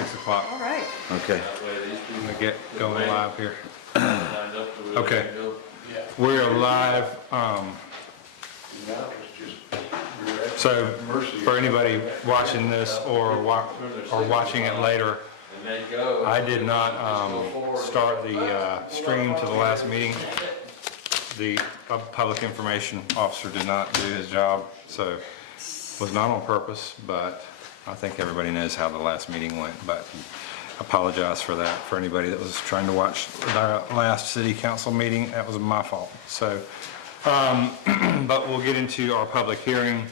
6 o'clock. All right. Okay. I'm gonna get going live here. Okay. We're live. So for anybody watching this or watching it later, I did not start the stream to the last meeting. The public information officer did not do his job, so was not on purpose, but I think everybody knows how the last meeting went, but apologize for that. For anybody that was trying to watch the last city council meeting, that was my fault. So, but we'll get into our public hearing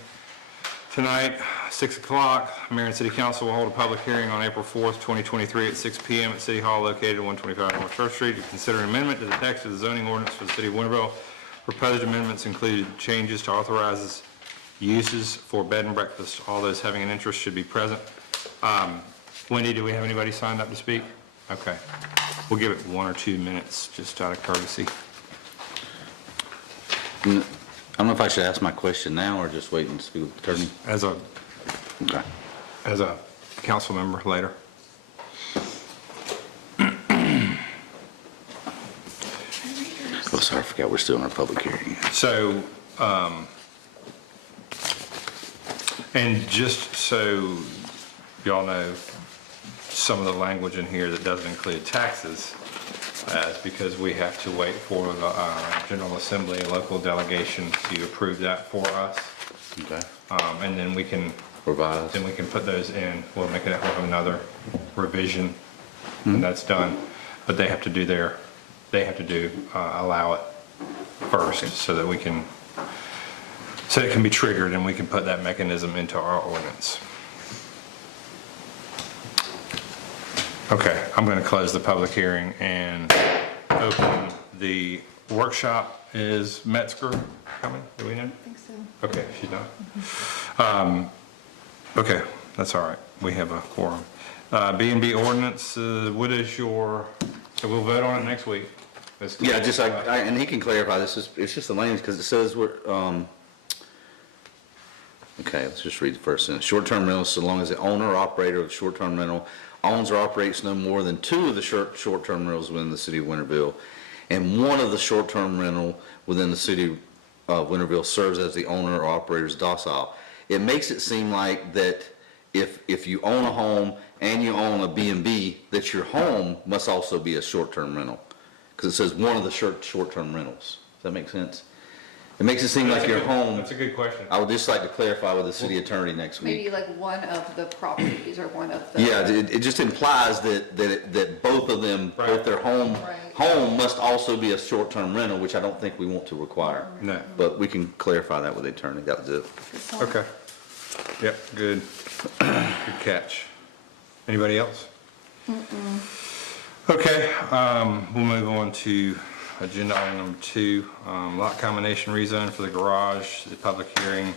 tonight, 6 o'clock. Marion City Council will hold a public hearing on April 4th, 2023 at 6 p.m. at City Hall located at 125 North Church Street to consider an amendment to the text of the zoning ordinance for the city of Winterville. Proposed amendments included changes to authorizes uses for bed and breakfast. All those having an interest should be present. Wendy, do we have anybody signed up to speak? Okay. We'll give it 1 or 2 minutes just out of courtesy. I don't know if I should ask my question now or just wait and speak with the attorney. As a council member later. Oh, sorry, I forgot we're still in our public hearing. So, and just so y'all know, some of the language in here that doesn't include taxes is because we have to wait for the General Assembly and local delegation to approve that for us. Okay. And then we can Revise. Then we can put those in. We'll make it have another revision, and that's done. But they have to do allow it first, so that we can, so it can be triggered, and we can put that mechanism into our ordinance. Okay, I'm going to close the public hearing and open the workshop. Is Metzger coming? Do we know? I think so. Okay, she's not. Okay, that's all right. We have a quorum. B&B ordinance, what is your, so we'll vote on it next week. Yeah, and he can clarify this, it's just the language, because it says we're, okay, let's just read the first sentence. Short-term rentals, so long as the owner or operator of the short-term rental owns or operates no more than 2 of the short-term rentals within the city of Winterville, and 1 of the short-term rental within the city of Winterville serves as the owner or operator's domicile. It makes it seem like that if you own a home and you own a B&B, that your home must also be a short-term rental. Because it says 1 of the short-term rentals. Does that make sense? It makes it seem like your home. That's a good question. I would just like to clarify with the city attorney next week. Maybe like one of the properties or one of the. Yeah, it just implies that both of them, Right. both their home Right. must also be a short-term rental, which I don't think we want to require. No. But we can clarify that with the attorney. That was it. Okay. Yep, good. Good catch. Anybody else? Okay, we'll move on to agenda item number 2, lot combination rezone for the garage, the public hearing.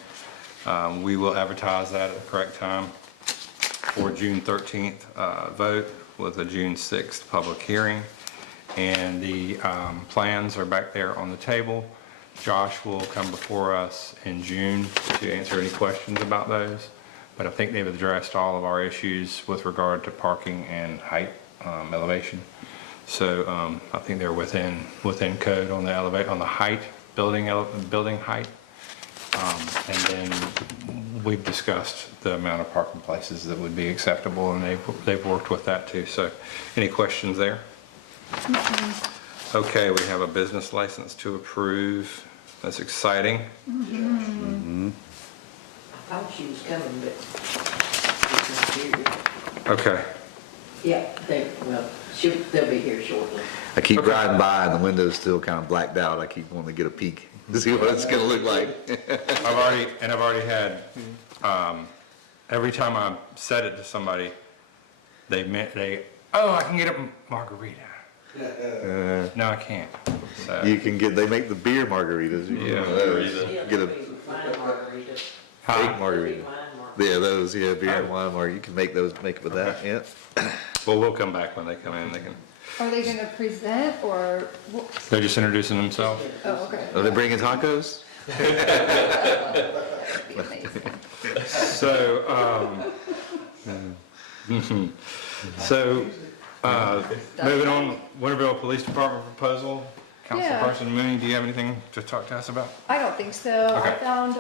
We will advertise that at the correct time for June 13th vote with a June 6th public hearing. And the plans are back there on the table. Josh will come before us in June to answer any questions about those. But I think they've addressed all of our issues with regard to parking and height, elevation. So I think they're within code on the height, building height. And then we've discussed the amount of parking places that would be acceptable, and they've worked with that too. So any questions there? Okay, we have a business license to approve. That's exciting. I thought she was coming, but she's not here. Okay. Yeah, they'll be here shortly. I keep riding by and the window's still kind of blacked out. I keep wanting to get a peek to see what it's gonna look like. I've already had, every time I said it to somebody, oh, I can get a margarita. No, I can't. So, You can get, they make the beer margaritas. You can Yeah, get one of those. Get a Wine margarita. fake margarita. Wine margarita. Yeah, those, yeah, beer and wine margarita. You can make those, make it with that, yeah. well, we'll come back when they come in. They can. Are they gonna present or? They're just introducing themselves. Oh, okay. Are they bringing tacos? That'd be amazing. So, So, moving on, Winterville Police Department proposal. Yeah. Councilperson Mooney, do you have anything to talk to us about? I don't think so. I Okay. found,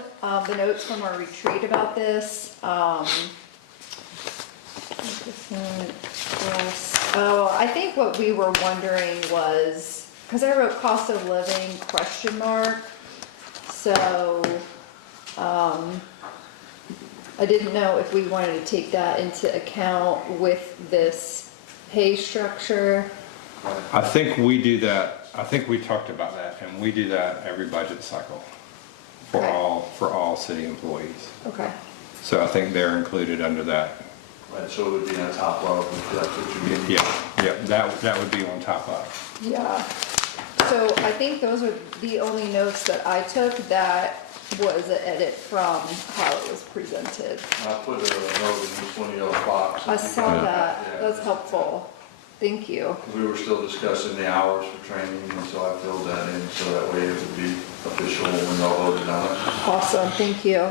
the notes from our retreat about this. Oh, I think what we were wondering was, because I wrote cost of living question mark. So, I didn't know if we wanted to take that into account with this pay structure. I think we do that, I think we talked about that, and we do that every budget cycle for Okay. all city employees. Okay. So I think they're included under that. Right, so it would be on top level, if that's what you mean. Yeah, that would be on top of. Yeah. So I think those are the only notes that I took that was an edit from how it was presented. I put a note in each one of y'all's box. I saw Yeah. that. That's helpful. Thank you. We were still discussing the hours for training, and so I filled that in, so that way it would be official when y'all voted on it. Awesome. Thank you.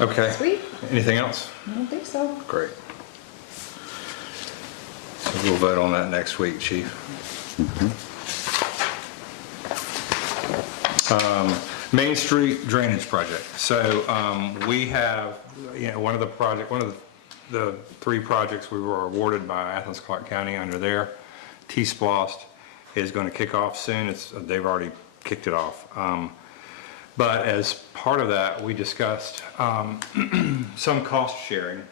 Okay. Sweet. Anything else? I don't think so. Great. So we'll vote on that next week, Chief. Main Street Drainage Project. So we have, one of the 3 projects we were awarded by Athens Clarke County under their T-Splost is going to kick off soon. They've already kicked it off. But as part of that, we discussed some cost sharing,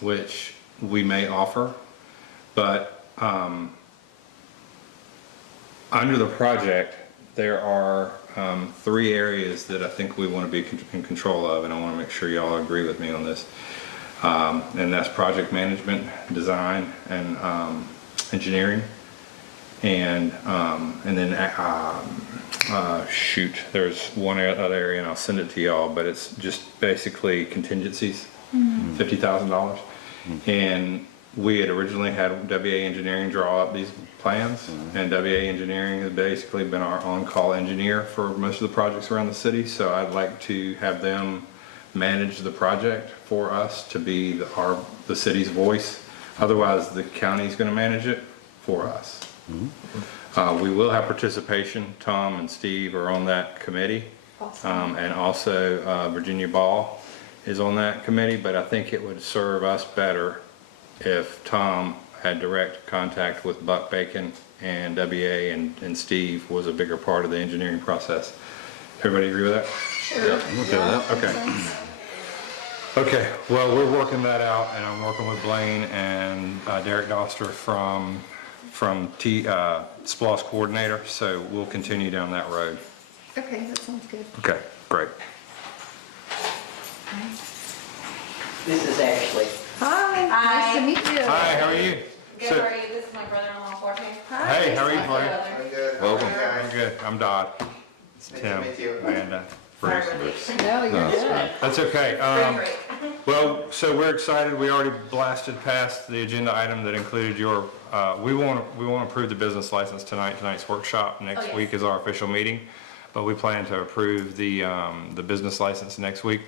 which we may offer, but under the project, there are 3 areas that I think we want to be in control of, and I want to make sure y'all agree with me on this. And that's project management, design, and engineering, and then there's one other area, and I'll send it to y'all, but it's just basically contingencies, $50,000. And we had originally had WA Engineering draw up these plans, and WA Engineering has basically been our on-call engineer for most of the projects around the city, so I'd like to have them manage the project for us to be the city's voice. Otherwise, the county's gonna manage it for us. We will have participation. Tom and Steve are on that committee. Awesome. And also Virginia Ball is on that committee, but I think it would serve us better if Tom had direct contact with Buck Bacon and WA, and Steve was a bigger part of the engineering process. Everybody agree with that? Sure. I'm okay with that. Okay. Okay, well, we're working that out, and I'm working with Blaine and Derek Doster from SPLOST coordinator, so we'll continue down that road. Okay, that sounds good. Okay, great. This is Ashley. Hi. Nice to meet you. Hi, how are you? Good, how are you? This is my brother-in-law, Jorge. Hey, how are you, Jorge? Brother. Good. Welcome. I'm good, I'm Dodd. It's Nice Tim. to meet you. And Sorry, Bruce. Wendy. No, you're good. That's okay. Spring break. Well, so we're excited. We already blasted past the agenda item that included your, we want to approve the business license tonight. Tonight's workshop. Next yes. week is our official meeting. But we plan to approve the business license next week.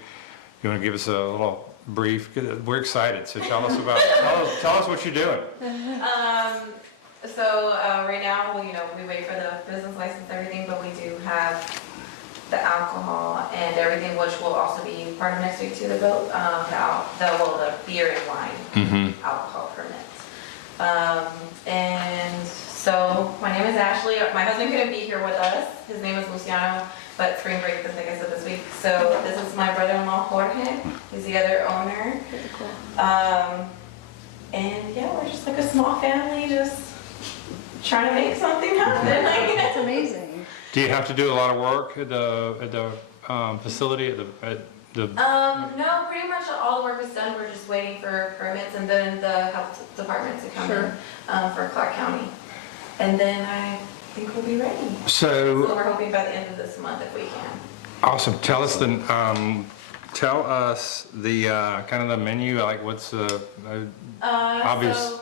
You want to give us a little brief? We're excited. So tell us about, tell us what you're doing. So right now, well, we wait for the business license and everything, but we do have the alcohol and everything, which will also be part of next week too, the beer and wine alcohol permits. And so my name is Ashley. My husband couldn't be here with us. His name is Luciano, but spring break is, like I said, this week. So this is my brother-in-law, Jorge. He's the other owner. Pretty cool. And yeah, we're just like a small family, just trying to make something happen. That's amazing. Do you have to do a lot of work at the facility, at the? No, pretty much all the work is done. We're just waiting for permits and then the health department to come in for Clark County. And then I think we'll be ready. So So, we're hoping by the end of this month if we can. awesome. Tell us the kind of the menu, like what's the, obvious. So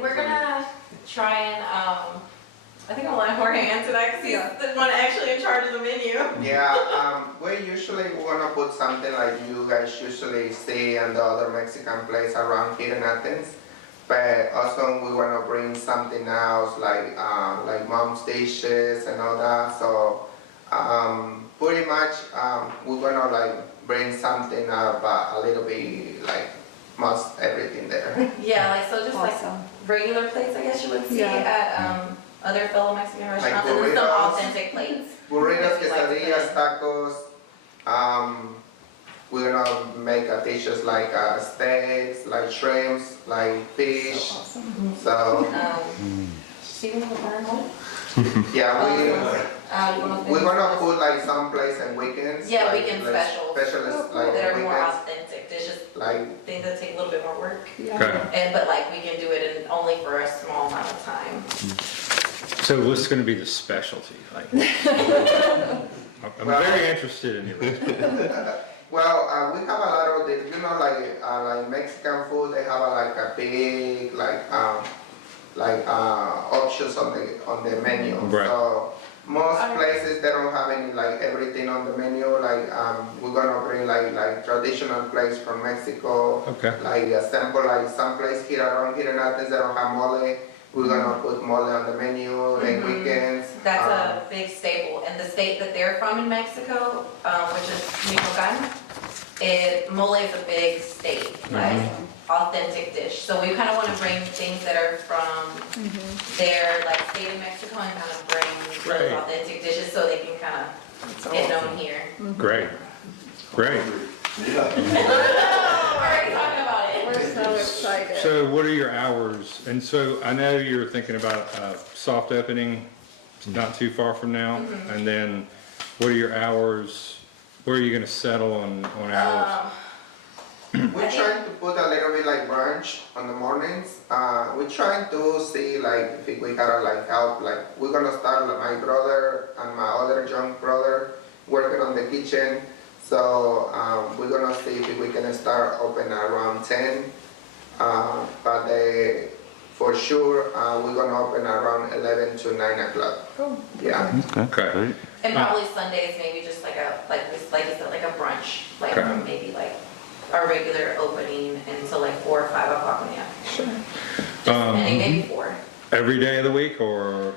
we're gonna try and I think I'm gonna let Jorge answer that because he's the one actually in charge of the menu. Yeah, we usually wanna put something like you guys usually see in the other Mexican place around here in Athens. But also we wanna bring something else like mom's dishes and all that. So pretty much we're gonna like bring something up a little bit like most everything there. Yeah, like so just like Awesome. regular plates, I guess you would see Yeah. at other fellow Mexican restaurants, and then some burritos. authentic plates. Burritos, If you like to quesadillas, put tacos. We're gonna make dishes like steaks, like shrimps, like fish. Awesome. So Steven, with pineapple? yeah, we're gonna put put like some place and weekends. Yeah, like, weekend like specials. Specialists like that are more weekends, authentic dishes. like Things that take a little bit more work, Yeah. Okay. but like we can do it in only for a small amount of time. So what's gonna be the specialty? Like, I'm very interested in yours. well, we have a lot of the like Mexican food. They have like a big options on the menu. Right. So most places they don't have any like everything on the menu. Like we're gonna bring like traditional plates from Mexico. Okay. Like a sample like some place here around here in Athens they don't have mole. We're gonna put mole on the menu like weekends. That's a big staple, and the state that they're from in Mexico, which is Michoacan, mole is a big state, like authentic dish. So we kind of want to bring things that are from their like state of Mexico and kind of bring Great. those authentic dishes so they can kind of get known here. Great, great. Yeah. Already talking about it. We're so excited. So what are your hours? And so I know you're thinking about soft opening not too far from now. And then what are your hours? Where are you gonna settle on hours? We're trying to put a little bit like brunch on the mornings. We're trying to see like if we gotta like help. Like we're gonna start like, my brother and my other young brother working on the kitchen. So we're gonna see if we can start open around 10. But for sure we're gonna open around 11 to 9 o'clock. Oh, Yeah. Okay. And probably Sundays, maybe just like you said, like a brunch, like Okay. maybe like a regular opening until like 4 or 5 o'clock in the afternoon. sure. Maybe 4. Every day of the week or?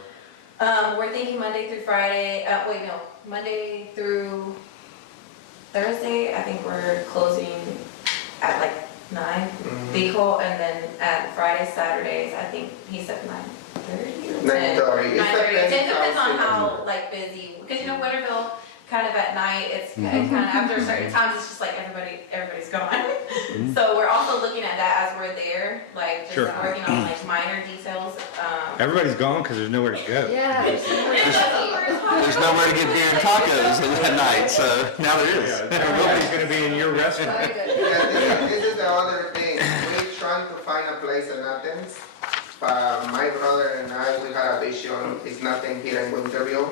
We're thinking Monday through Friday, Monday through Thursday, I think we're closing at like 9, Vehicle, and then at Fridays, Saturdays, I think he said 9:30 or 10. 9:30. 9:30. It depends on how how like busy, because Winterville, kind of at night, it's kind of after certain times, it's just like everybody's gone. So we're also looking at that as we're there, like just Sure. working on like minor details. Everybody's gone because there's nowhere to go. Yeah. There's nowhere to get beer and tacos at night, so now there is. Yeah, nobody's gonna be in your restaurant. Excited. Yeah, this is the other thing. We're trying to find a place in Athens. My brother and I, we had a vision. It's nothing here in Winterville.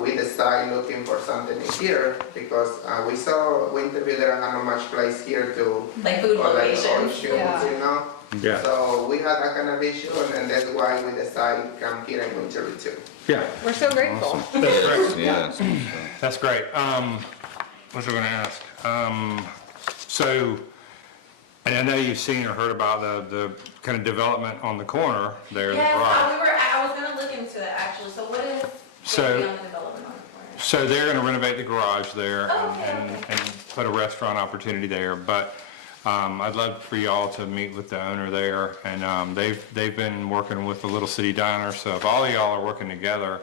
We decided looking for something here because we saw Winterville. There are not much place here to Like food collect locations. options, Yeah. you know. Yeah, So we had that kind of vision, and that's why we decided to come here in Winterville too. yeah, We're so grateful. that's great. Yeah. That's great. What was I gonna ask? So, and I know you've seen or heard about the kind of development on the corner there, the Yes, garage. I was gonna look into it actually, so what is So- going to be on the development on the corner? So they're gonna renovate the garage there Oh, okay, and put a restaurant opportunity there, but, I'd love for y'all to meet with the owner there, and, they've been working with the Little City Diner, so if all of y'all are working together,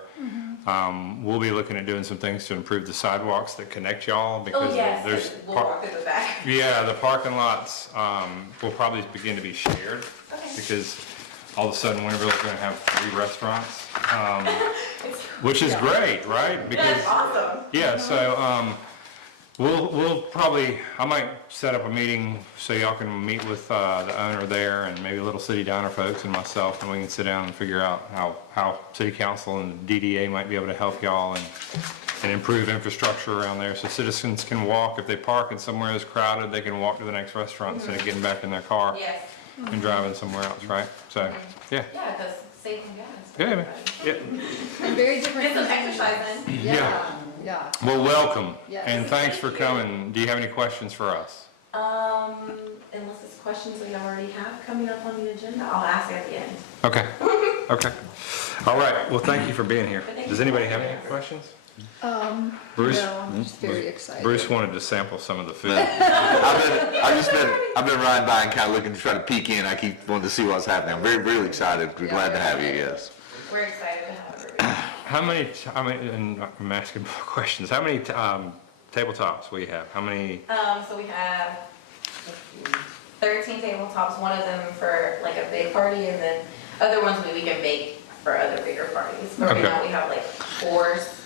we'll be looking at doing some things to improve the sidewalks that connect y'all, Oh, because yes, there's. we'll walk through the back. Yeah, the parking lots, will probably begin to be shared, Okay. because all of a sudden Winterville's gonna have 3 restaurants, It's- which is great, right? Because, That's awesome. yeah, so, we'll probably, I might set up a meeting so y'all can meet with, the owner there and maybe Little City Diner folks and myself, and we can sit down and figure out how city council and DDA might be able to help y'all and improve infrastructure around there so citizens can walk. If they park in somewhere that's crowded, they can walk to the next restaurant instead of getting back in their car Yes, and driving somewhere else, right? So, yeah, yeah, because saving gas. Yeah, man. Yeah. And very different. Get some cuisine. exercise in. Yeah, yeah. Well, welcome, Yes. and thanks for coming. Do you have any questions for us? Unless it's questions we already have coming up on the agenda, I'll ask at the end. Okay, okay. All right, well, thank you for being here. Does anybody have any questions? Bruce? No, I'm just very excited. Bruce wanted to sample some of the food. I've been riding by and kind of looking to try to peek in. I keep wanting to see what's happening. I'm very, really excited. We're glad to have you, yes. We're excited to have everybody. How many, and I'm asking more questions, how many tabletops will you have? How many, So we have 13 tabletops, one of them for like a big party, and then other ones we can make for other bigger parties. But right Okay. now we have like 4s,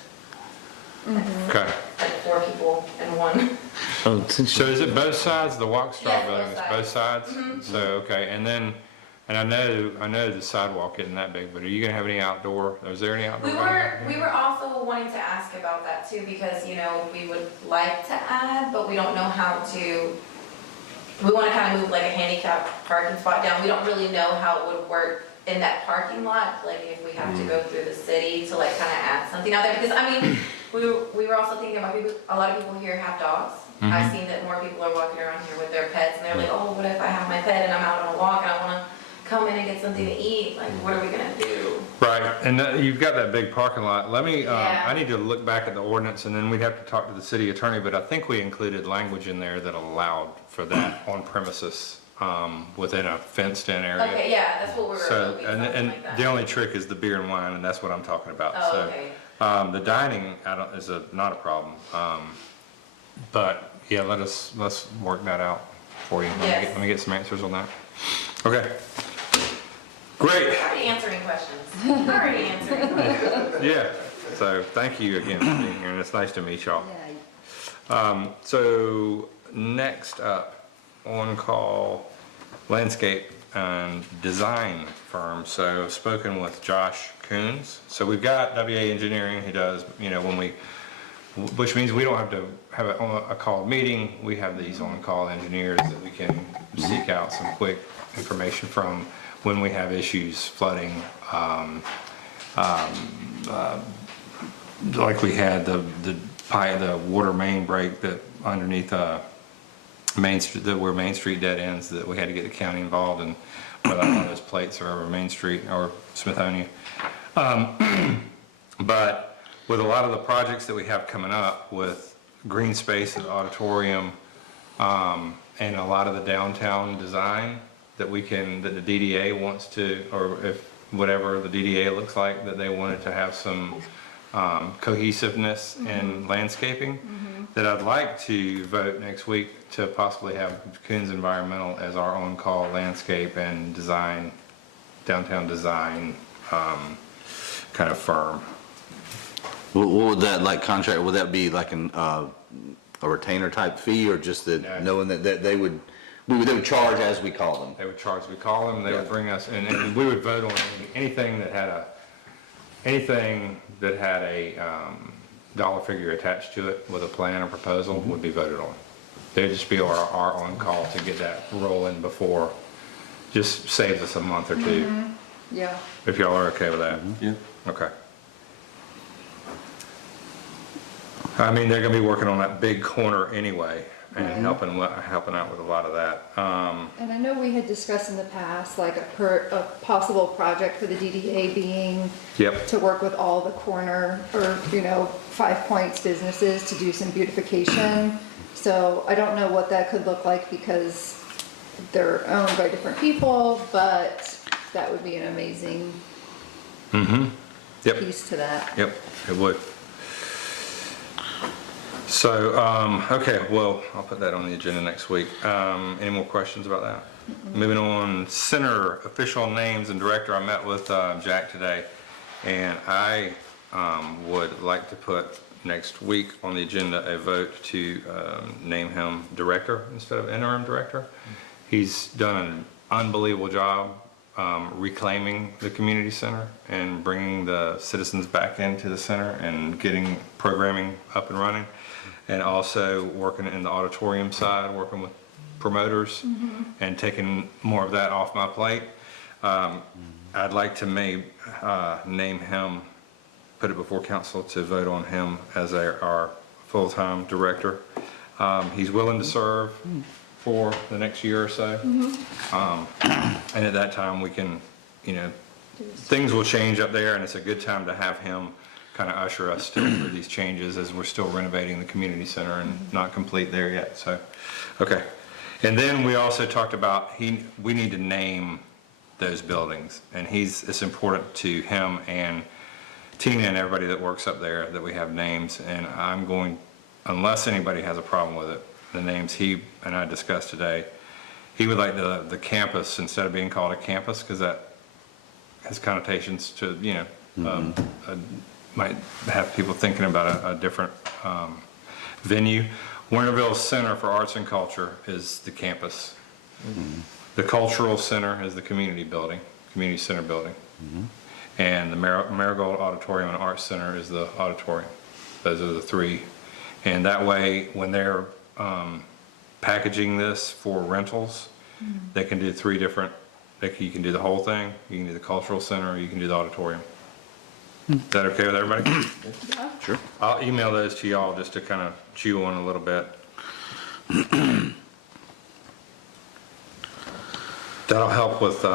okay. like 4 people in one. So is it both sides, the Walk Star Yes, building, both it's both sides? So, okay, and then, and I know the sidewalk isn't that big, but are you gonna have any outdoor, is there any outdoor? We were also wanting to ask about that too, because, you know, we would like to add, but we don't know how to. We want to kind of move like a handicap parking spot down. We don't really know how it would work in that parking lot, like if we have to go through the city to like kind of add something out there. Because I mean, we were also thinking about people, a lot of people here have dogs. I've seen that more people are walking around here with their pets, and they're like, oh, what if I have my pet and I'm out on a walk and I want to come in and get something to eat? Like, what are we gonna do? Right, and you've got that big parking lot. Let me, Yeah. I need to look back at the ordinance, and then we'd have to talk to the city attorney, but I think we included language in there that allowed for that on premises, within a fenced-in area. Okay, yeah, that's what we were So, hoping, and something like that. the only trick is the beer and wine, and that's what I'm talking about. Oh, So, okay. the dining, is not a problem. But, yeah, let's work that out for you. Yes. Let me get some answers on that. Okay. Great. Already answering questions. Already answering questions. Yeah, so thank you again for being here, and it's nice to meet y'all. Yeah, So next up, on-call landscape and design firm. So I've spoken with Josh Coons. So we've got WA Engineering who does, you know, which means we don't have to have a call meeting. We have these on-call engineers that we can seek out some quick information from when we have issues, flooding, like we had the water main break that underneath Main Street, where Main Street dead ends, that we had to get the county involved, and whether one of those plates are over Main Street or Smithonia. But with a lot of the projects that we have coming up with green space at the auditorium, and a lot of the downtown design that the DDA wants to, or if whatever the DDA looks like, that they wanted to have some cohesiveness in landscaping, that I'd like to vote next week to possibly have Coons Environmental as our on-call landscape and design, downtown design kind of firm. What would that like contract, would that be like a retainer type fee, or just that No. knowing that they would charge as we call them? They would charge, we call them, they would Yeah. bring us, and we would vote on anything that had a dollar figure attached to it with a plan or proposal would be voted on. They'd just be our on-call to get that rolling before, just saves us a month or two, yeah. if y'all are okay with that. Yeah. Okay. I mean, they're gonna be working on that big corner anyway, and helping out with a lot of that. And I know we had discussed in the past, like a possible project for the DDA being Yep, to work with all the corner or, 5 Points businesses to do some beautification. So I don't know what that could look like because they're owned by different people, but that would be an amazing yep. piece to that. Yep, it would. So, okay, well, I'll put that on the agenda next week. Any more questions about that? Moving on, center official names and director. I met with Jack today, and I would like to put next week on the agenda a vote to name him director instead of interim director. He's done an unbelievable job reclaiming the community center and bringing the citizens back into the center and getting programming up and running, and also working in the auditorium side, working with promoters and taking more of that off my plate. I'd like to name him, put it before council to vote on him as our full-time director. He's willing to serve for the next year or so. And at that time, we can, things will change up there, and it's a good time to have him kind of usher us through these changes as we're still renovating the community center and not complete there yet, so, okay. And then we also talked about, we need to name those buildings, and it's important to him and Tina and everybody that works up there that we have names, and I'm going, unless anybody has a problem with it, the names he and I discussed today, he would like the campus, instead of being called a campus, because that has connotations to, might have people thinking about a different venue. Winterville Center for Arts and Culture is the campus. The Cultural Center is the community center building. And the Marigold Auditorium and Arts Center is the auditorium. Those are the three. And that way, when they're packaging this for rentals, they can do three different, you can do the whole thing, you can do the Cultural Center, or you can do the auditorium. Is that okay with everybody? Sure. I'll email those to y'all just to kind of chew on a little bit. That'll help with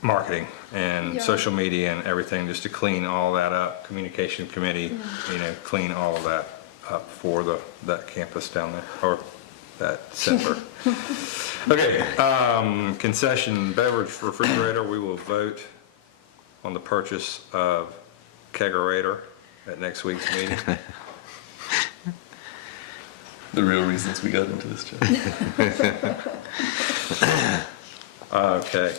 marketing and social media and everything, just to clean all that up. Communication committee, clean all of that up for that campus down there, or that center. Okay, concession beverage refrigerator, we will vote on the purchase of kegerator at next week's meeting. The real reasons we got into this job. Okay.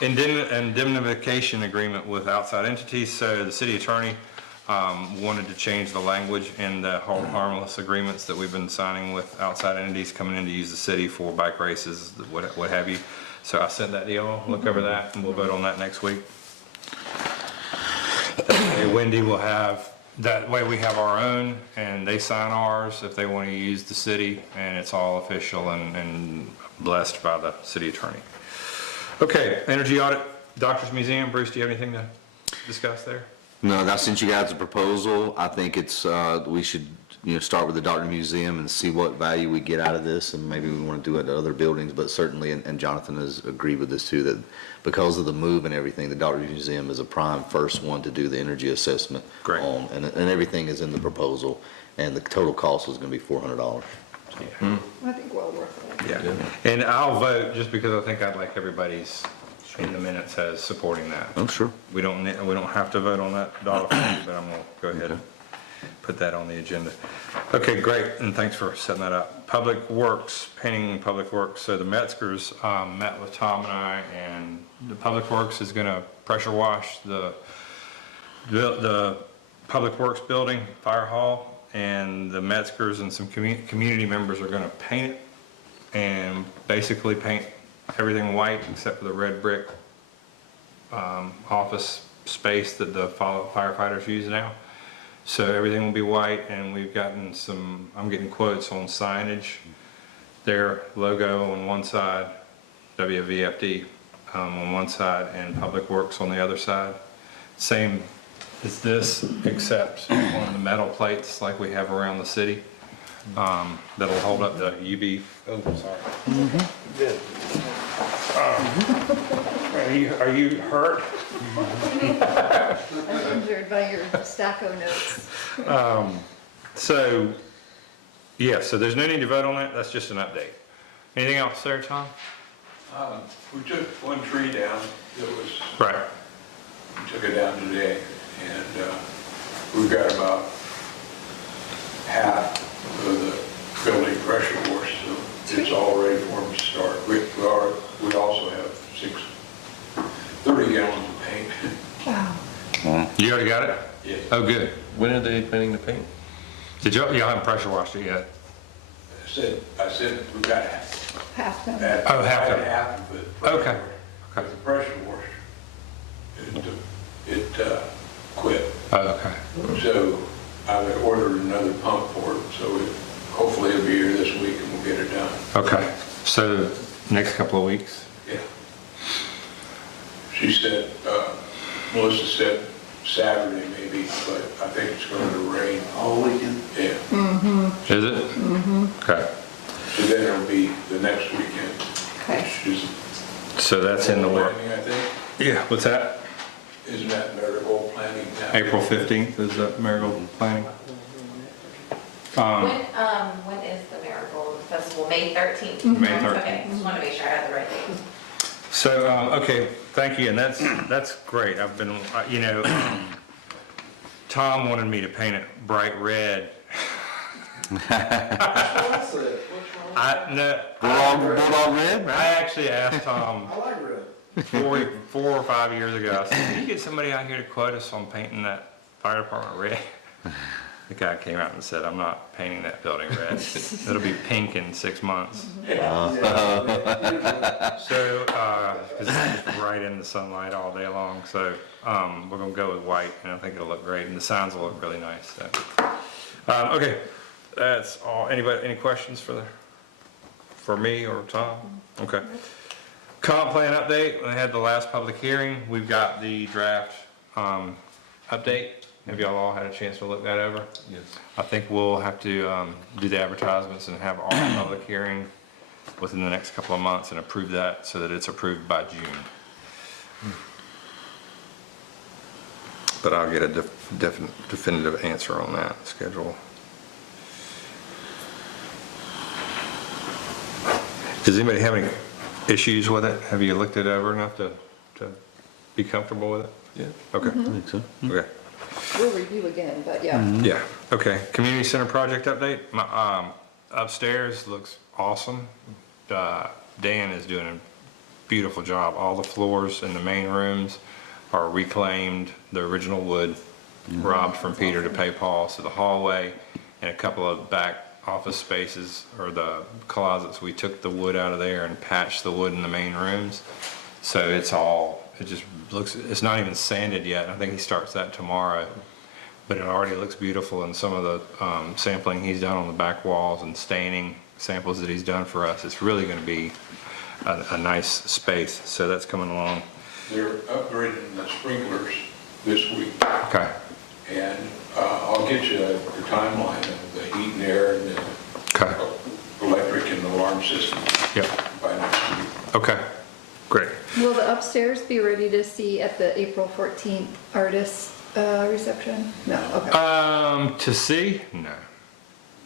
Indemnification agreement with outside entities. So the city attorney wanted to change the language in the hold harmless agreements that we've been signing with outside entities coming in to use the city for bike races, what have you. So I sent that to y'all, look over that, and we'll vote on that next week. Wendy will have, that way we have our own, and they sign ours if they want to use the city, and it's all official and blessed by the city attorney. Okay, energy audit, Doctors Museum. Bruce, do you have anything to discuss there? No, I sent you guys a proposal. I think it's, we should, start with the Doctor Museum and see what value we get out of this, and maybe we want to do it at other buildings, but certainly, and Jonathan has agreed with this too, that because of the move and everything, the Doctor Museum is a prime first one to do the energy assessment on, and everything is in the proposal, and the total cost is going to be $400. I think well worth it. Yeah, and I'll vote just because I think I'd like everybody's in the minutes as supporting that. Oh, sure. We don't have to vote on that dollar figure, but I'm gonna go ahead and put that on the agenda. Okay, great, and thanks for setting that up. Public Works, painting Public Works. So the Metzgers met with Tom and I, and the Public Works is gonna pressure wash the Public Works building, Fire Hall, and the Metzgers and some community members are gonna paint it, and basically paint everything white except for the red brick office space that the firefighters use now. So everything will be white, and we've gotten I'm getting quotes on signage. Their logo on one side, WVFD on one side, and Public Works on the other side. Same as this, except on the metal plates like we have around the city. That'll hold up the UV. Oh, sorry. Good. Are you hurt? I'm injured by your stacco notes. So, yeah, so there's no need to vote on that. That's just an update. Anything else there, Tom? We took one tree down that was, Right. we took it down today, and we've got about half of the building pressure washed, so it's all ready for them to start. We also have 30 gallons of paint. Wow. You already got it? Yes. Oh, good. When are they planning to paint? Did y'all haven't pressure washed it yet? I said we've got half. Half done. Oh, half of it. Half of it. Okay. Because the pressure washer, it quit. Oh, okay. So I ordered another pump for it, so hopefully it'll be here this week and we'll get it done. Okay. So Next couple of weeks? Yeah. She said, Melissa said Saturday maybe, but I think it's going to rain. All weekend? Yeah. Is it? Okay. So then it'll be the next weekend, Okay. which is So that's in the work. planning, I think. Yeah, what's that? Isn't that Marigold planning now? April 15th is Marigold Planning. When is the Marigold Festival? May 13th? May 13th. Okay, just want to make sure I have the right date. So, okay, thank you, and that's great. I've been, Tom wanted me to paint it bright red. Bulldog red? I actually asked Tom I like red. 4 or 5 years ago, I said, can you get somebody out here to quote us on painting that fire department red? The guy came out and said, I'm not painting that building red. It'll be pink in 6 months. So, because it's right in the sunlight all day long, so we're gonna go with white, and I think it'll look great, and the signs will look really nice, so. Okay, that's all. Anybody, any questions for me or Tom? Okay. Comp plan update, we had the last public hearing, we've got the draft update. Have y'all all had a chance to look that over? Yes. I think we'll have to do the advertisements and have our public hearing within the next couple of months and approve that so that it's approved by June. But I'll get a definitive answer on that schedule. Does anybody have any issues with it? Have you looked it over enough to be comfortable with it? Yeah. Okay, I think so. okay. We'll review again, but yeah. Yeah, okay. Community center project update. My, upstairs looks awesome. Dan is doing a beautiful job. All the floors in the main rooms are reclaimed, the original wood, robbed from Peter to pay Paul. So the hallway and a couple of back office spaces or the closets, we took the wood out of there and patched the wood in the main rooms. So it's all, it just looks, it's not even sanded yet. I think he starts that tomorrow, but it already looks beautiful. And some of the sampling he's done on the back walls and staining samples that he's done for us, it's really going to be a nice space. So that's coming along. They're upgrading the sprinklers this week, Okay. and I'll get you the timeline of the heat and air and the Okay. electric and alarm system Yep. by next week. Okay. Great. Will the upstairs be ready to see at the April 14th artist reception? No, okay. To see? No.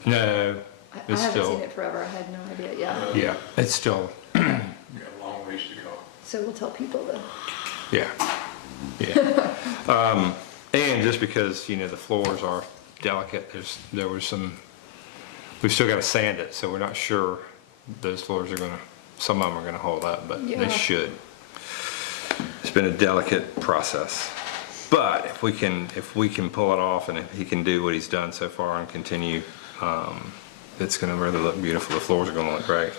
No. I It's haven't still, seen it forever, I had no idea, yeah. yeah, it's still, We got a long ways to go. So we'll tell people to, yeah. Yeah. And just because, the floors are delicate, there was some, we've still got to sand it, so we're not sure those floors are gonna, some of them are gonna hold up, but Yeah. they should. It's been a delicate process. But if we can pull it off and if he can do what he's done so far and continue, it's gonna really look beautiful. The floors are gonna look great.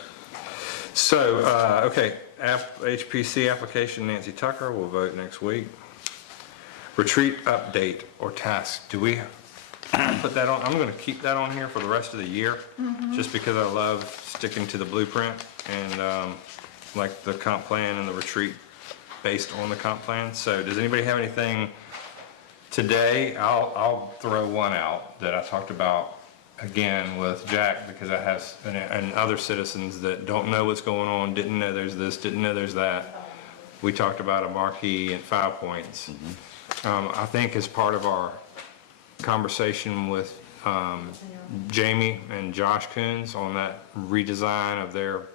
So, okay, HPC application, Nancy Tucker, we'll vote next week. Retreat update or task, do we put that on? I'm gonna keep that on here for the rest of the year, just because I love sticking to the blueprint and like the comp plan and the retreat based on the comp plan. So does anybody have anything today? I'll throw one out that I talked about again with Jack, because I have, and other citizens that don't know what's going on, didn't know there's this, didn't know there's that. We talked about a marquee at 5 Points. I think as part of our conversation with Jamie and Josh Coons on that redesign of their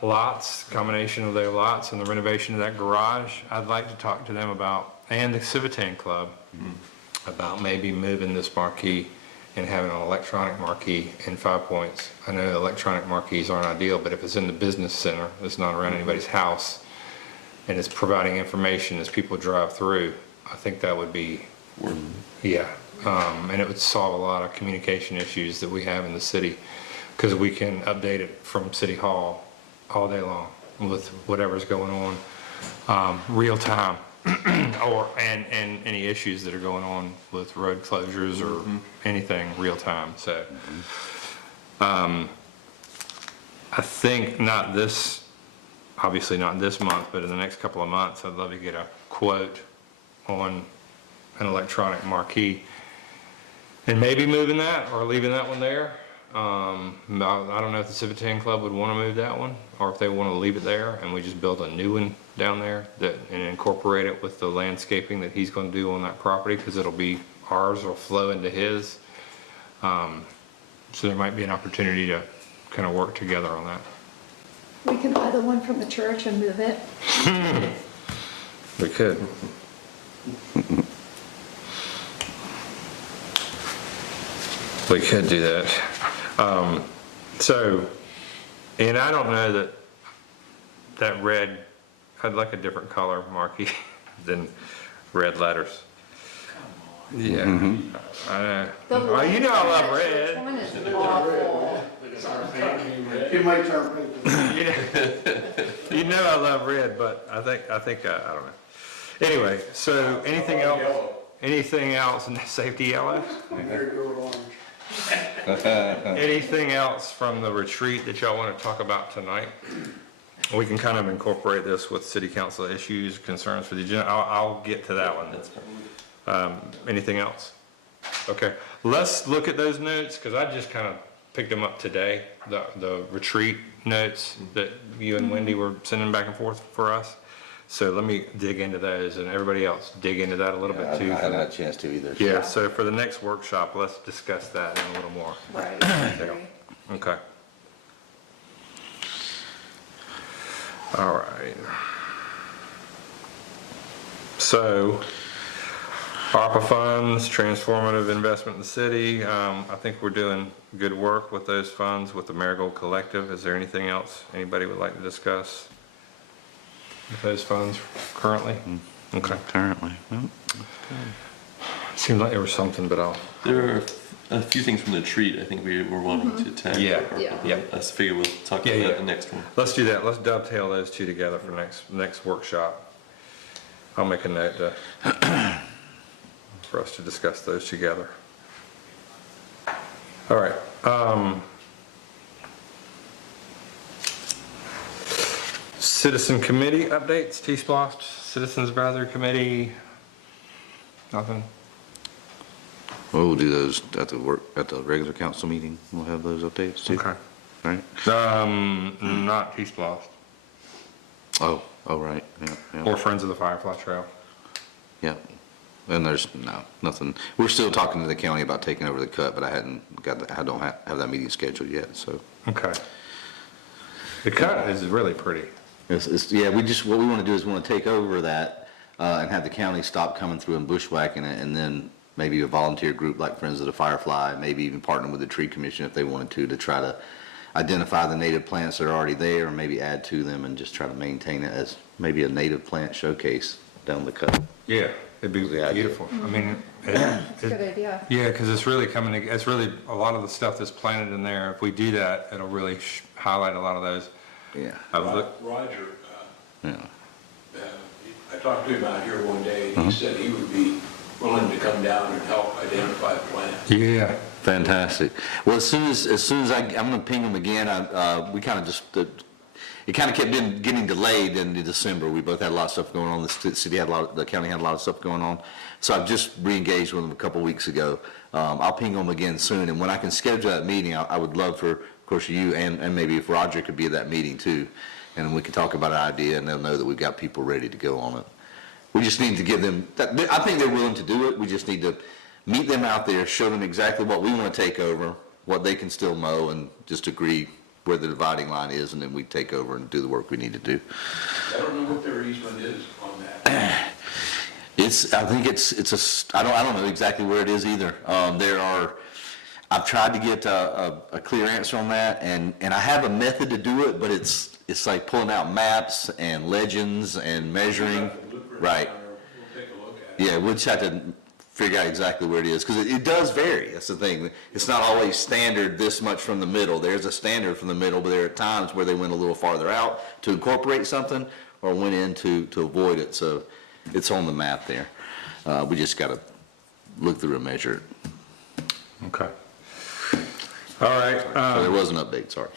lots, combination of their lots and the renovation of that garage, I'd like to talk to them about, and the Civitan Club, about maybe moving this marquee and having an electronic marquee in 5 Points. I know electronic marquees aren't ideal, but if it's in the business center, it's not around anybody's house, and it's providing information as people drive through, I think that would be, yeah. And it would solve a lot of communication issues that we have in the city, because we can update it from City Hall all day long with whatever's going on, real time, and any issues that are going on with road closures or anything real time. So, I think not this, obviously not this month, but in the next couple of months, I'd love to get a quote on an electronic marquee. And maybe moving that or leaving that one there. I don't know if the Civitan Club would want to move that one, or if they want to leave it there and we just build a new one down there and incorporate it with the landscaping that he's going to do on that property, because it'll be ours will flow into his. So there might be an opportunity to kind of work together on that. We can buy the one from the church and move it. We could. We could do that. So, and I don't know that red, I'd like a different color marquee than red letters. Yeah. I know. Oh, you know I love Church red. one is awful. It might turn pink. You know I love red, but I think I don't know. Anyway, so anything else? Anything else in safety yellow? There goes orange. Anything else from the retreat that y'all want to talk about tonight? We can kind of incorporate this with city council issues, concerns for the agenda. I'll get to that one. Anything else? Okay, let's look at those notes, because I just kind of picked them up today, the retreat notes that you and Wendy were sending back and forth for us. So let me dig into those, and everybody else dig into that a little bit too. I haven't had a chance to either. Yeah, so for the next workshop, let's discuss that in a little more. Right, I agree. Okay. All right. So, ARPA funds, transformative investment in the city. I think we're doing good work with those funds with the Marigold Collective. Is there anything else anybody would like to discuss with those funds currently? Okay. Currently. Seemed like there was something, but I'll. There are a few things from the retreat I think we were wanting to tag. Yeah. Yeah. I figure we'll talk about that in the next one. Let's do that. Let's dovetail those two together for next workshop. I'll make a note for us to discuss those together. All right. Citizen committee updates, T-Splosh, Citizens Advisory Committee, nothing? We'll do those at the regular council meeting. We'll have those updates too. Okay. Right? Not T-Splosh Oh, right. Yeah. or Friends of the Firefly Trail. Yeah. And there's nothing. We're still talking to the county about taking over the cut, but I don't have that meeting scheduled yet, so. Okay. The cut is really pretty. Yeah, what we want to do is we want to take over that, and have the county stop coming through and bushwhacking it, and then maybe a volunteer group like Friends of the Firefly, maybe even partner with the Tree Commission if they wanted to try to identify the native plants that are already there, or maybe add to them and just try to maintain it as maybe a native plant showcase down the cut. Yeah, it'd be Yeah, beautiful. I mean, That's a good idea. yeah, because it's really it's really a lot of the stuff that's planted in there. If we do that, it'll really highlight a lot of those. Yeah. Roger, Yeah. I talked to him out here one day, and he said he would be willing to come down and help identify plants. Yeah. Fantastic. Well, as soon as I'm going to ping them again. We kind of just it kind of kept getting delayed into December. We both had a lot of stuff going on. The county had a lot of stuff going on. So I've just re-engaged with them a couple weeks ago. I'll ping them again soon, and when I can schedule that meeting, I would love for, of course, you and maybe if Roger could be at that meeting too, and we can talk about an idea, and they'll know that we've got people ready to go on it. We just need to give them. I think they're willing to do it. We just need to meet them out there, show them exactly what we want to take over, what they can still mow, and just agree where the dividing line is, and then we take over and do the work we need to do. I don't know what their easement is on that. I think I don't know exactly where it is either. I've tried to get a clear answer on that, and I have a method to do it, but it's like pulling out maps and legends and measuring. Right. We'll take a look at it. Yeah, we'll just have to figure out exactly where it is, because it does vary. That's the thing. It's not always standard this much from the middle. There's a standard from the middle, but there are times where they went a little farther out to incorporate something or went in to avoid it. So it's on the map there. We just got to look through and measure it. Okay. All right. So there was an update, sorry.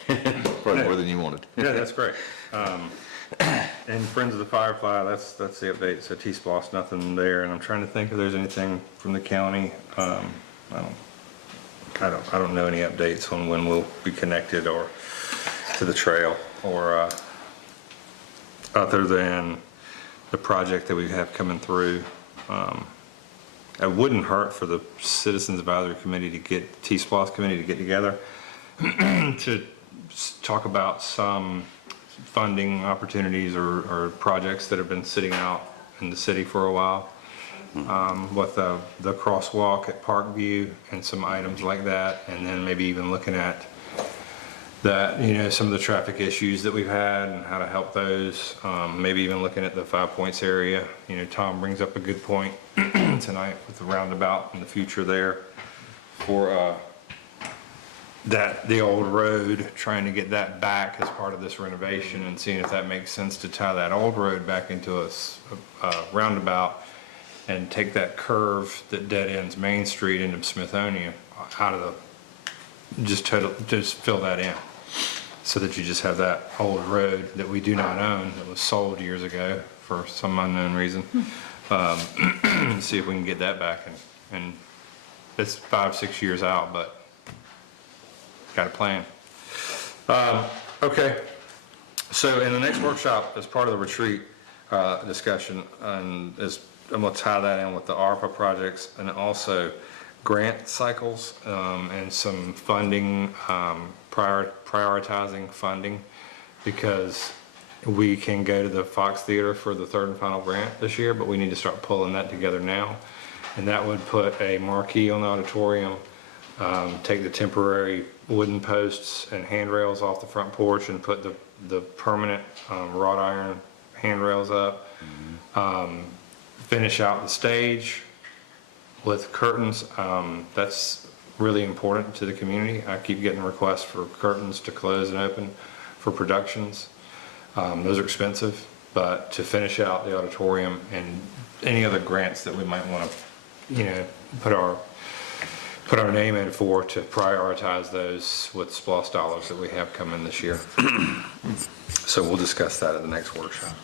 Probably more than you wanted. Yeah, that's great. And Friends of the Firefly, that's the update. So T-Splosh, nothing there. And I'm trying to think if there's anything from the county. I don't know any updates on when we'll be connected or to the trail or other than the project that we have coming through. It wouldn't hurt for the Citizens Advisory Committee to get, T-Splosh Committee to get together to talk about some funding opportunities or projects that have been sitting out in the city for a while. With the crosswalk at Parkview and some items like that, and then maybe even looking at that, some of the traffic issues that we've had and how to help those. Maybe even looking at the 5 Points area. Tom brings up a good point tonight with the roundabout in the future there for the old road, trying to get that back as part of this renovation and seeing if that makes sense to tie that old road back into a roundabout and take that curve that dead ends Main Street into Smithonia out of just fill that in so that you just have that old road that we do not own, that was sold years ago for some unknown reason. See if we can get that back, and it's 5-6 years out, but got a plan. Okay, so in the next workshop, as part of the retreat discussion, I'm gonna tie that in with the ARPA projects and also grant cycles and some funding, prioritizing funding, because we can go to the Fox Theater for the third and final grant this year, but we need to start pulling that together now. And that would put a marquee on the auditorium, take the temporary wooden posts and handrails off the front porch and put the permanent wrought iron handrails up. Finish out the stage with curtains. That's really important to the community. I keep getting requests for curtains to close and open for productions. Those are expensive, but to finish out the auditorium and any other grants that we might want to, put our name in for, to prioritize those with SPLOST dollars that we have coming this year. So we'll discuss that at the next workshop.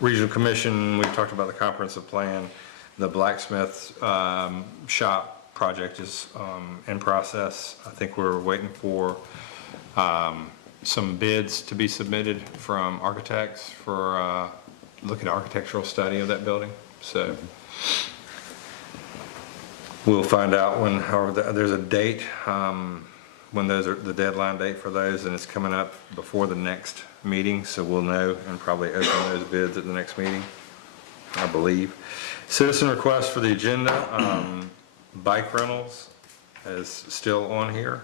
Regional Commission, we've talked about the comprehensive plan. The blacksmith shop project is in process. I think we're waiting for some bids to be submitted from architects for look at architectural study of that building. So we'll find out when, there's a date, when those are the deadline date for those, and it's coming up before the next meeting, so we'll know and probably open those bids at the next meeting, I believe. Citizen request for the agenda, bike rentals is still on here.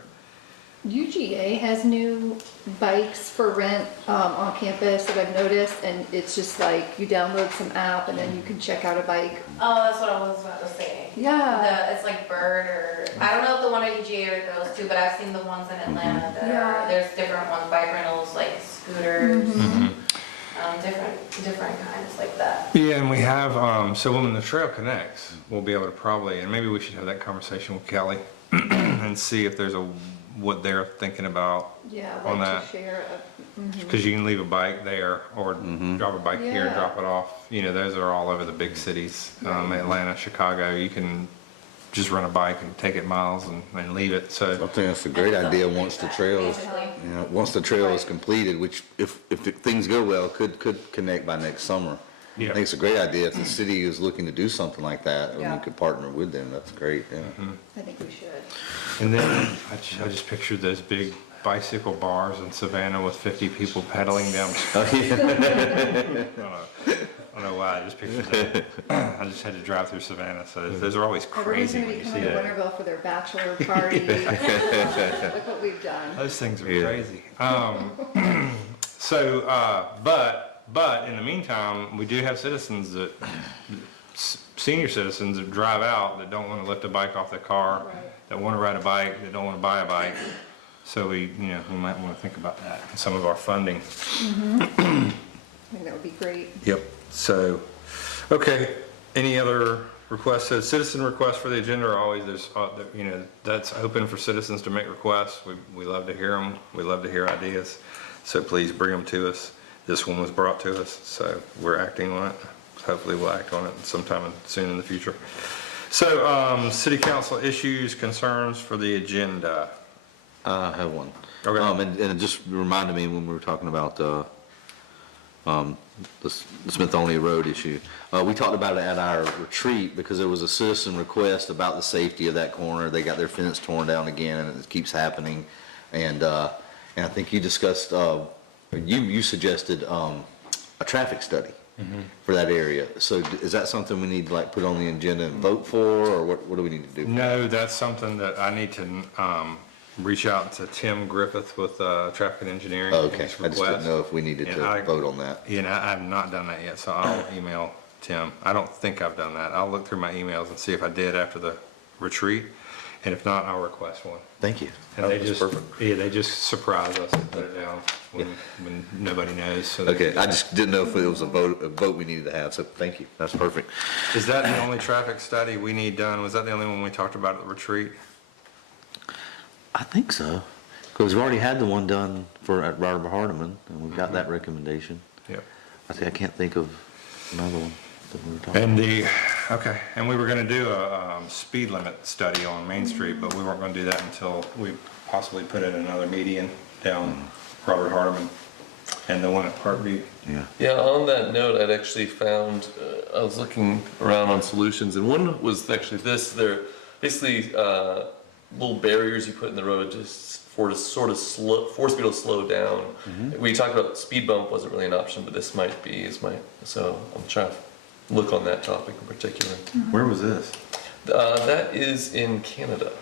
UGA has new bikes for rent on campus that I've noticed, and it's just like you download some app and then you can check out a bike. Oh, that's what I was about to say. Yeah. It's like Bird, or I don't know if the one at UGA are those two, but I've seen the ones in Atlanta that are, there's different ones, bike rentals, like scooters, different kinds like that. Yeah, and we have, so when the trail connects, we'll be able to probably, and maybe we should have that conversation with Kelly and see if there's what they're thinking about Yeah, on like that. to share Because you can leave a bike there or drop a bike here and Yeah. drop it off. Those are all over the big cities, Atlanta, Chicago. You can just rent a bike and take it miles and leave it. I So, think that's a great idea once the trail is, Basically. once the trail is completed, which if things go well, could connect by next summer. Yeah. I think it's a great idea. If the city is looking to do something like that, and Yeah. we could partner with them, that's great, yeah. I think we should. and then I just pictured those big bicycle bars in Savannah with 50 people pedaling down. I don't know why, I just pictured that. I just had to drive through Savannah, so those are always Everyone's crazy gonna when be you coming see to that. Winterville for their bachelor party. Look what we've done. Those things are Yeah. crazy. But in the meantime, we do have citizens that, senior citizens that drive out that don't want to lift a bike off their car, that want to ride a bike, that don't want to buy a bike. So we might want to think about that in some of our funding. I think that would be great. Yep. So, okay, any other request says citizen requests for the agenda are always, that's open for citizens to make requests. We love to hear them. We love to hear ideas. So please bring them to us. This one was brought to us, so we're acting on it. Hopefully we'll act on it sometime soon in the future. So, city council issues, concerns for the agenda. I have one. Okay. And it just reminded me when we were talking about, the Smithonia Road issue. We talked about it at our retreat because there was a citizen request about the safety of that corner. They got their fence torn down again and it keeps happening. And I think you discussed, you suggested, a traffic study for that area. So is that something we need to like put on the agenda and vote for, or what do we need to do? No, that's something that I need to, reach out to Tim Griffith with, Traffic and Engineering. Okay, his I just didn't request. know if we needed And to vote on that. I have not done that yet, so I'll email Tim. I don't think I've done that. I'll look through my emails and see if I did after the retreat, and if not, I'll request one. Thank you. And they That's just, perfect. they just surprise us and put it down when nobody knows. So they Okay, can- I just didn't know if it was a vote we needed to have, so thank you. That's perfect. Is that the only traffic study we need done? Was that the only one we talked about at the retreat? I think so, because we've already had the one done at Robert Hardeman, and we've got that recommendation. Yep. I can't think of another one that we were talking And and we were gonna do a speed limit study on Main Street, but we weren't gonna do that until we possibly put in another median down Robert Hardeman and the one at Parkview. Yeah. Yeah, on that note, I'd actually found, I was looking around on solutions, and one was actually this, they're basically little barriers you put in the road just for to sort of force people to slow down. We talked about speed bump wasn't really an option, but this might be, so I'm trying to look on that topic in particular. Where was this? That is in Canada.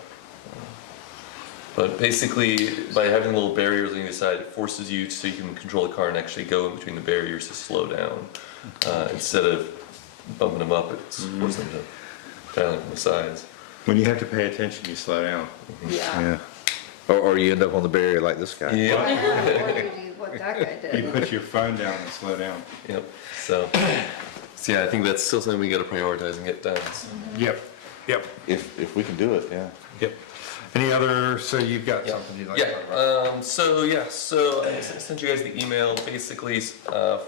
But basically, by having little barriers on either side, it forces you so you can control the car and actually go in between the barriers to slow down. Instead of bumping them up, it's forcing them to dial in from the sides. When you have to pay attention, you slow down. Yeah. Or you end up on the barrier like this guy. Yeah. Or you do what that guy You did. put your phone down and slow down. Yep. So yeah, I think that's still something we got to prioritize and get done. So. Yep, yep, If we can do it, yeah. yep. Any other, so you've got something you'd like to talk about? So I sent you guys the email, basically, for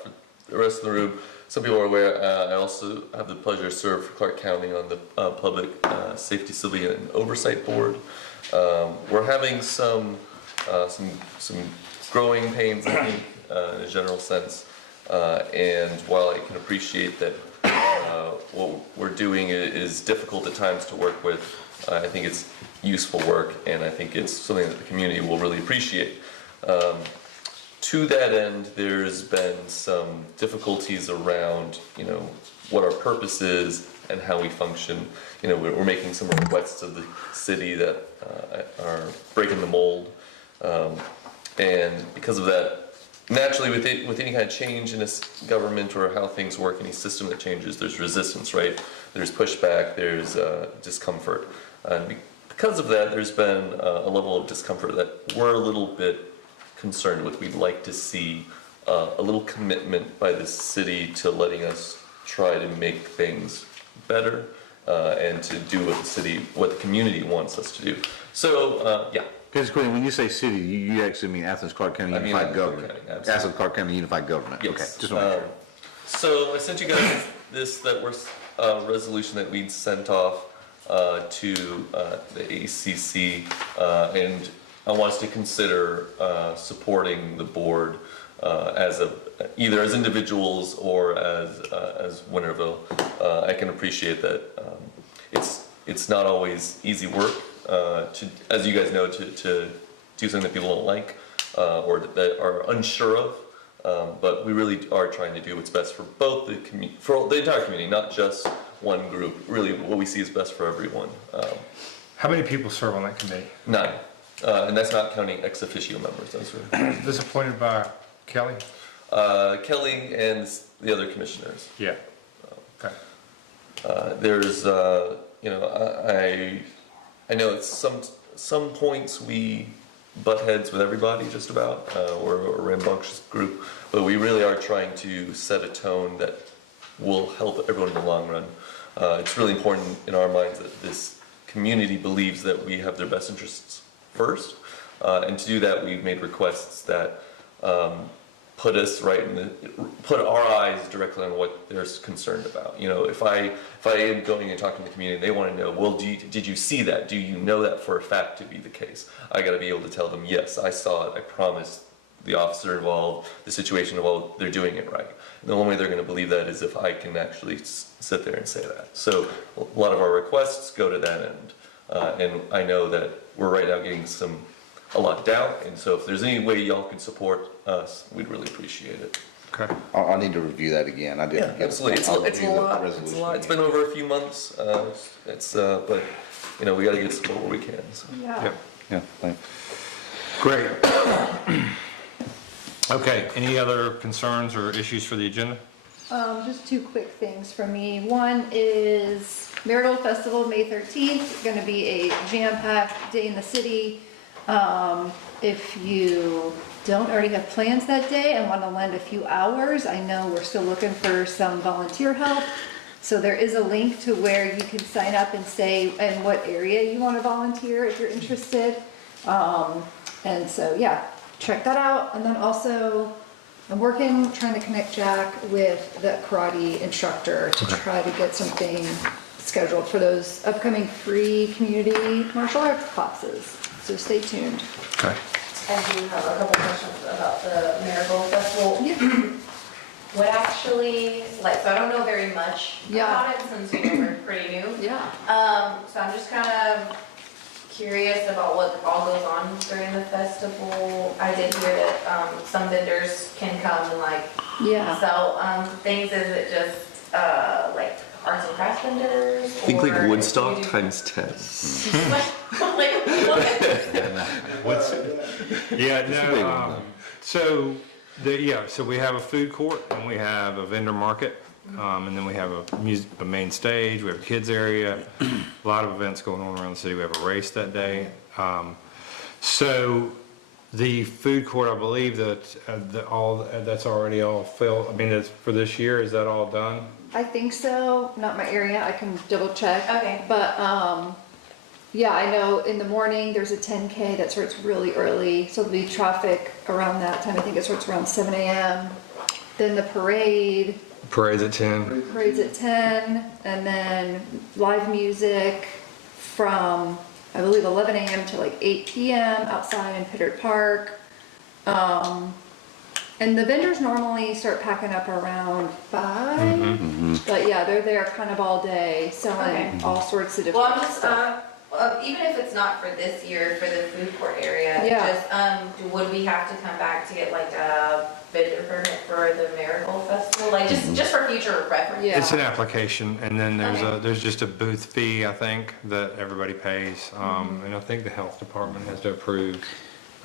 the rest of the room. Some people are aware, I also have the pleasure to serve for Clark County on the Public Safety Civilian Oversight Board. We're having some growing pains, I think, in a general sense. And while I can appreciate that what we're doing is difficult at times to work with, I think it's useful work, and I think it's something that the community will really appreciate. To that end, there's been some difficulties around, what our purpose is and how we function. We're making some requests of the city that are breaking the mold, and because of that, naturally, with any kind of change in this government or how things work, any system that changes, there's resistance, right? There's pushback, there's discomfort, and because of that, there's been a level of discomfort that we're a little bit concerned with. We'd like to see a little commitment by the city to letting us try to make things better and to do what the community wants us to do. So, yeah. Because when you say city, you actually mean Athens Clark County I mean Unified Athens, Clark Government. County, absolutely. Athens Clark County Unified Government. Yes. Okay, just want to make sure. So I sent you guys this resolution that we'd sent off to the ACC, and I want us to consider supporting the board either as individuals or as Winterville. I can appreciate that it's not always easy work as you guys know, to do something that people don't like or that are unsure of. But we really are trying to do what's best for both for the entire community, not just one group. Really, what we see is best for everyone. How many people serve on that committee? 9, and that's not counting ex officio members. Those are This appointed by Kelly? Kelly and the other commissioners. Yeah. Okay. There's, I know at some points we butt heads with everybody just about. We're a rambunctious group, but we really are trying to set a tone that will help everyone in the long run. It's really important in our minds that this community believes that we have their best interests first. And to do that, we've made requests that put us put our eyes directly on what they're concerned about. You know, if I am going and talking to the community, they want to know, well, did you see that? Do you know that for a fact to be the case? I got to be able to tell them, yes, I saw it. I promised the officer involved, the situation involved, they're doing it right. And the only way they're going to believe that is if I can actually sit there and say that. So a lot of our requests go to that end. And I know that we're right now getting a lot down, and so if there's any way y'all can support us, we'd really appreciate it. Okay. I need to review that again. I didn't get. Absolutely. It's I'll a review the lot. resolution It's been again. over a few months. But you know, we got to get support where we can. So. Yeah. Yep. Yeah, thanks. Great. Okay, any other concerns or issues for the agenda? Just two quick things from me. One is Marigold Festival, May 13th, going to be a jam-packed day in the city. If you don't already have plans that day and want to lend a few hours, I know we're still looking for some volunteer help. So there is a link to where you can sign up and say in what area you want to volunteer if you're interested. And so, yeah, check that out. And then also, I'm trying to connect Jack with the karate instructor to try to get something scheduled for those upcoming free community martial arts classes. So stay tuned. Okay. I do have a couple questions about the Marigold Festival. Yeah. What actually, like, so I don't know very much Yeah. about it since, you know, we're pretty new. Yeah. So I'm just kind of curious about what all goes on during the festival. I did hear that some vendors can come and like Yeah. sell things. Is it just like arts and crafts vendors? Think like or Woodstock do you- times 10. like what? What's, yeah, It's a big one, no, so, so we have a food court and we have a vendor market. And then we have a main stage, we have a kids area, a lot of events going on around the city. We have a race that day. So the food court, I believe that that's already all filled. I mean, it's for this year, is that all done? I think so. Not my area. I can double check. Okay. But yeah, I know in the morning there's a 10K that starts really early. So there'll be traffic around that time. I think it starts around 7 a.m. Then the Parade's at 10. parade's at 10, and then live music from, I believe, 11 a.m. to like 8 p.m. outside in Pittard Park. And the vendors normally start packing up around 5, but yeah, they're there kind of all day selling Okay. all sorts of different Well, I'm just, stuff. even if it's not for this year, for the food court area, Yeah. just, would we have to come back to get like a vendor permit for the Marigold Festival? Like, just for future reference? Yeah. It's an application, and then Okay. there's just a booth fee, I think, that everybody pays. And I think the health department has to approve.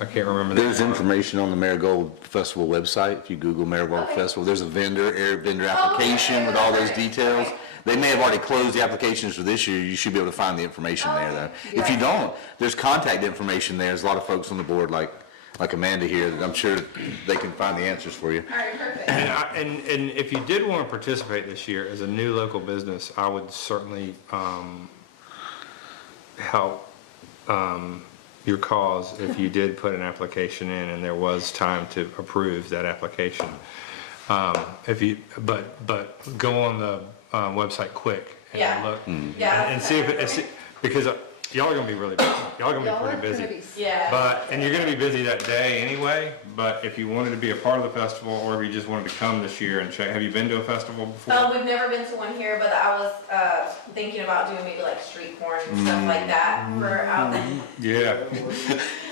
I can't remember. There's information on the Marigold Festival website. If you Google Marigold Okay. Festival, there's a vendor application with all those details. Okay. They may have already closed the applications for this year. You should be able to find the information there, though. If you don't, there's contact information there. There's a lot of folks on the board, like Amanda here, that I'm sure they can find the answers for you. All right, perfect. And if you did want to participate this year as a new local business, I would certainly help your cause if you did put an application in and there was time to approve that application. But go on the website quick and Yeah. look Yeah. and see if because y'all are gonna be really busy. Y'all are gonna Y'all be are pretty busy. pretty- Yeah. And you're gonna be busy that day anyway, but if you wanted to be a part of the festival, or if you just wanted to come this year and check, have you been to a festival before? We've never been to one here, but I was thinking about doing maybe like street corn and stuff like that for out there. Yeah,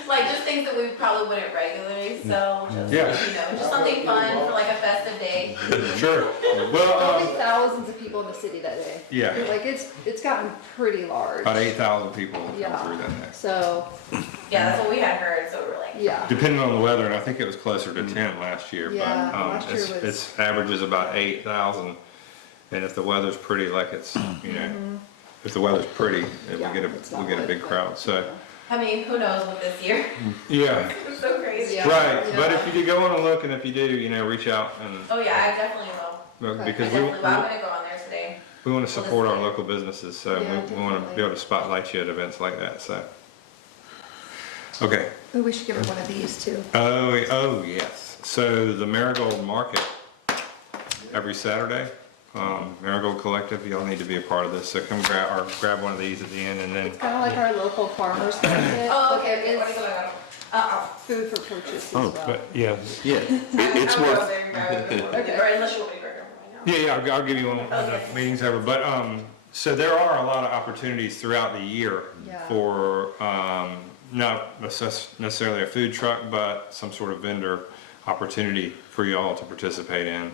Like just things that we probably wouldn't regularly sell, just, Yeah. you know, just something fun for like a festive day. sure. There'll Well, be thousands of people in the city that day. yeah, Like it's gotten pretty large. about 8,000 people have Yeah. come through that day. So, Yeah, that's what we had heard, so we were like, yeah. Depending on the weather, and I think it was closer to 10 last year, Yeah, but last year was- it's averages about 8,000. And if the weather's pretty, like it's, you know, if the weather's pretty, Yeah, we it's not get a like big that. crowd, so, I mean, who knows what this year? yeah. It's so crazy. Yeah. Right, but if you do go on and look, and if you do, you know, reach out and, Oh yeah, I definitely will. Okay. I because definitely will. I'm gonna go on there today. We want to support our local businesses, so Yeah, we want to be able to spotlight you at events like that, so. Okay. Oh, we should give her one of these too. Oh, yes. So the Marigold Market, every Saturday, Marigold Collective, y'all need to be a part of this, so come grab one of these at the end, and then, It's kind of like our local farmers market. Oh, but okay, there okay, is what do you got? food for purchase as Oh, well. but, yeah. Yeah, it's worth, Or unless you want me to burger right now. Yeah, I'll give you one when the meeting's over, but, so there are a lot of opportunities throughout the year Yeah. for, not necessarily a food truck, but some sort of vendor opportunity for y'all to participate in.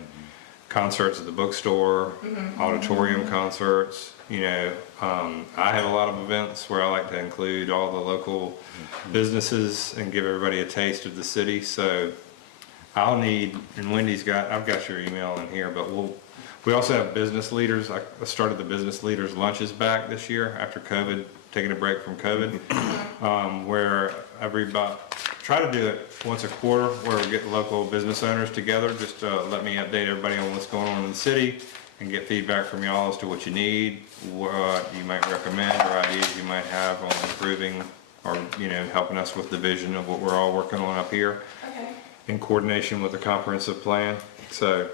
Concerts at the bookstore, auditorium concerts, you know, I have a lot of events where I like to include all the local businesses and give everybody a taste of the city, so I'll need, and I've got your email in here, but we also have business leaders. I started the business leaders lunches back this year after COVID, taking a break from COVID, where try to do it once a quarter, where we get local business owners together, just to let me update everybody on what's going on in the city and get feedback from y'all as to what you need, what you might recommend, or ideas you might have on improving or, you know, helping us with the vision of what we're all working on up here Okay. in coordination with the comprehensive plan. So,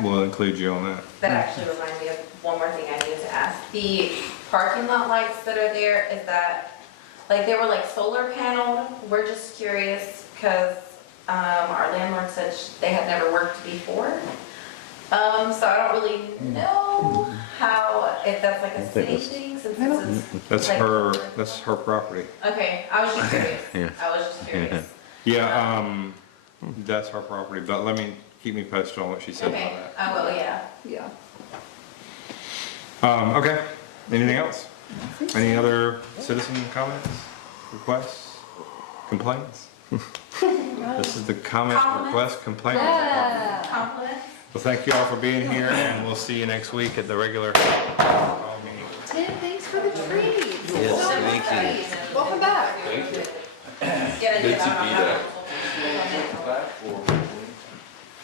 we'll include you on that. That actually reminds me of one more thing I needed to ask. The parking lot lights that are there, is that, like, they were like solar paneled? We're just curious, because our landlord said they had never worked before. So I don't really know if that's like a city thing, since it's. That's like- her property. Okay, I was just curious. Yeah. I was just curious. Yeah, that's her property, but keep me posted on what she said Okay, about I will, yeah. Yeah. that. Okay, anything else? Any other citizen comments, requests, complaints? This is the comments, Compliments? requests, complaints. Yeah. Compliments? Well, thank you all for being here, and we'll see you next week at the regular call meeting. Tim, thanks for the treats. Yes, So thank you. nice. Welcome back. Get it, Good to get be out. there. Back or?